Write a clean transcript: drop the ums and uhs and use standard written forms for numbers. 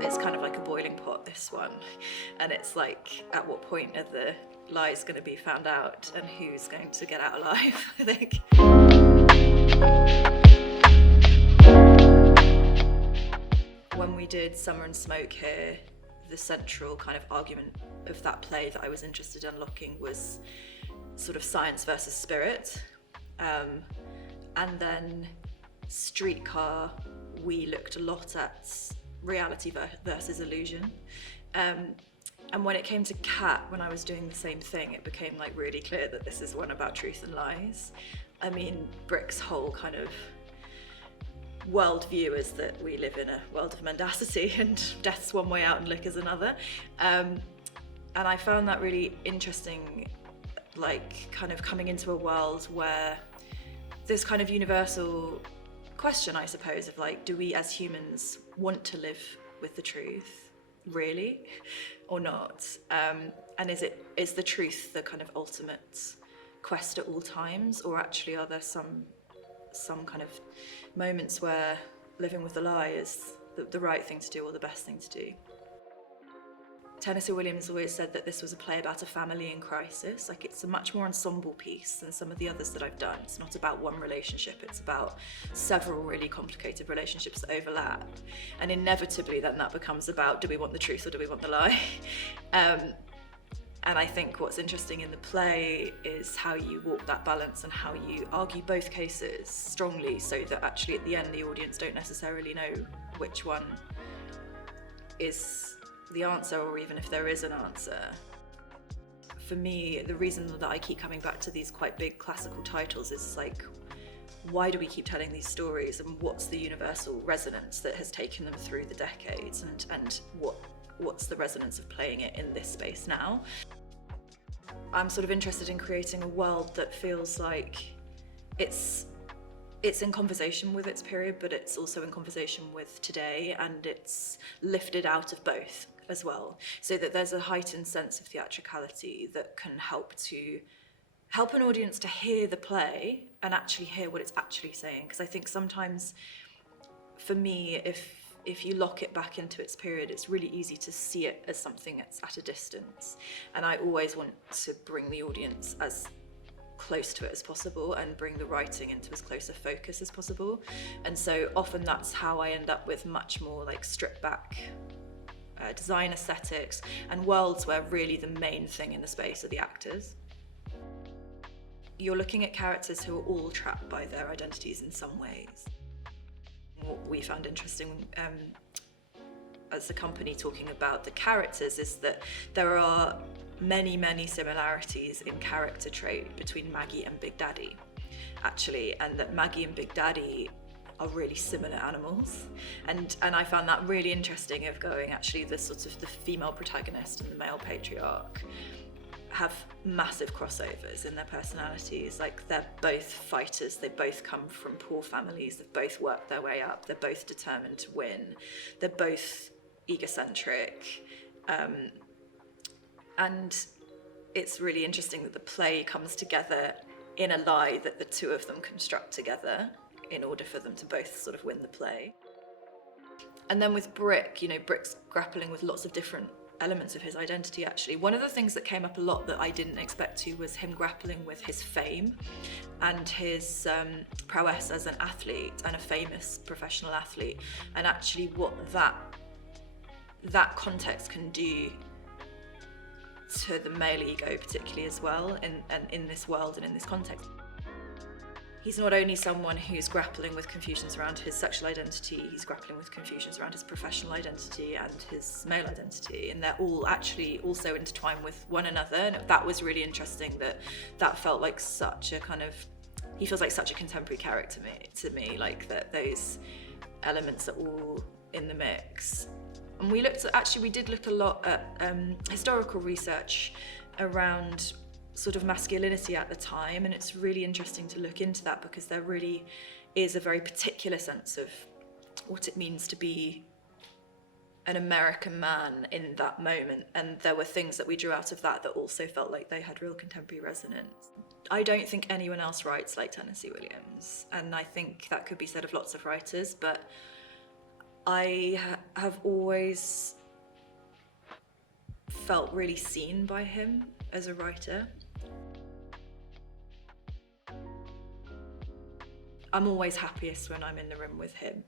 It's kind of like a boiling pot, this one, and it's like, at what point are the lies going to be found out and who's going to get out alive, I think. When we did Summer and Smoke here, the central kind of argument of that play that I was interested in unlocking was sort of science versus spirit. And then Streetcar, we looked a lot at reality versus illusion. And when it came to Cat, when I was doing the same thing, it became like really clear that this is one about truth and lies. I mean, Brick's whole kind of worldview is that we live in a world of mendacity and death's one way out and liquor's another. And I found that really interesting, like kind of coming into a world where this kind of universal question, I suppose, of like, do we as humans want to live with the truth, really, or not? And is the truth the kind of ultimate quest at all times, or actually are there some kind of moments where living with the lie is the right thing to do or the best thing to do? Tennessee Williams always said that this was a play about a family in crisis. Like, it's a much more ensemble piece than some of the others that I've done. It's not about one relationship, it's about several really complicated relationships that overlap. And inevitably then that becomes about, do we want the truth or do we want the lie? And I think what's interesting in the play is how you walk that balance and how you argue both cases strongly, so that actually at the end the audience don't necessarily know which one is the answer, or even if there is an answer. For me, the reason that I keep coming back to these quite big classical titles is like, why do we keep telling these stories, and what's the universal resonance that has taken them through the decades, and what's the resonance of playing it in this space now? I'm sort of interested in creating a world that feels like it's in conversation with its period, but it's also in conversation with today, and it's lifted out of both as well, so that there's a heightened sense of theatricality that can help an audience to hear the play and actually hear what it's actually saying. Because I think sometimes, for me, if you lock it back into its period, it's really easy to see it as something that's at a distance. And I always want to bring the audience as close to it as possible and bring the writing into as close a focus as possible. And so often that's how I end up with much more like stripped back design aesthetics and worlds where really the main thing in the space are the actors. You're looking at characters who are all trapped by their identities in some ways. What we found interesting as a company talking about the characters is that there are many, many similarities in character trait between Maggie and Big Daddy, actually, and that Maggie and Big Daddy are really similar animals. And I found that really interesting, of going, actually, the sort of the female protagonist and the male patriarch have massive crossovers in their personalities. Like, they're both fighters, they both come from poor families, they've both worked their way up, they're both determined to win, they're both egocentric. And it's really interesting that the play comes together in a lie that the two of them construct together in order for them to both sort of win the play. And then with Brick, you know, Brick's grappling with lots of different elements of his identity, actually. One of the things that came up a lot that I didn't expect to was him grappling with his fame and his prowess as an athlete and a famous professional athlete, and actually what that context can do to the male ego particularly as well, and in this world and in this context. He's not only someone who's grappling with confusions around his sexual identity, he's grappling with confusions around his professional identity and his male identity, and they're all actually also intertwined with one another. And that was really interesting, that felt like such a kind of, he feels like such a contemporary character to me, like that those elements are all in the mix. And we did look a lot at historical research around sort of masculinity at the time, and it's really interesting to look into that, because there really is a very particular sense of what it means to be an American man in that moment, and there were things that we drew out of that also felt like they had real contemporary resonance. I don't think anyone else writes like Tennessee Williams, and I think that could be said of lots of writers, but I have always felt really seen by him as a writer. I'm always happiest when I'm in the room with him.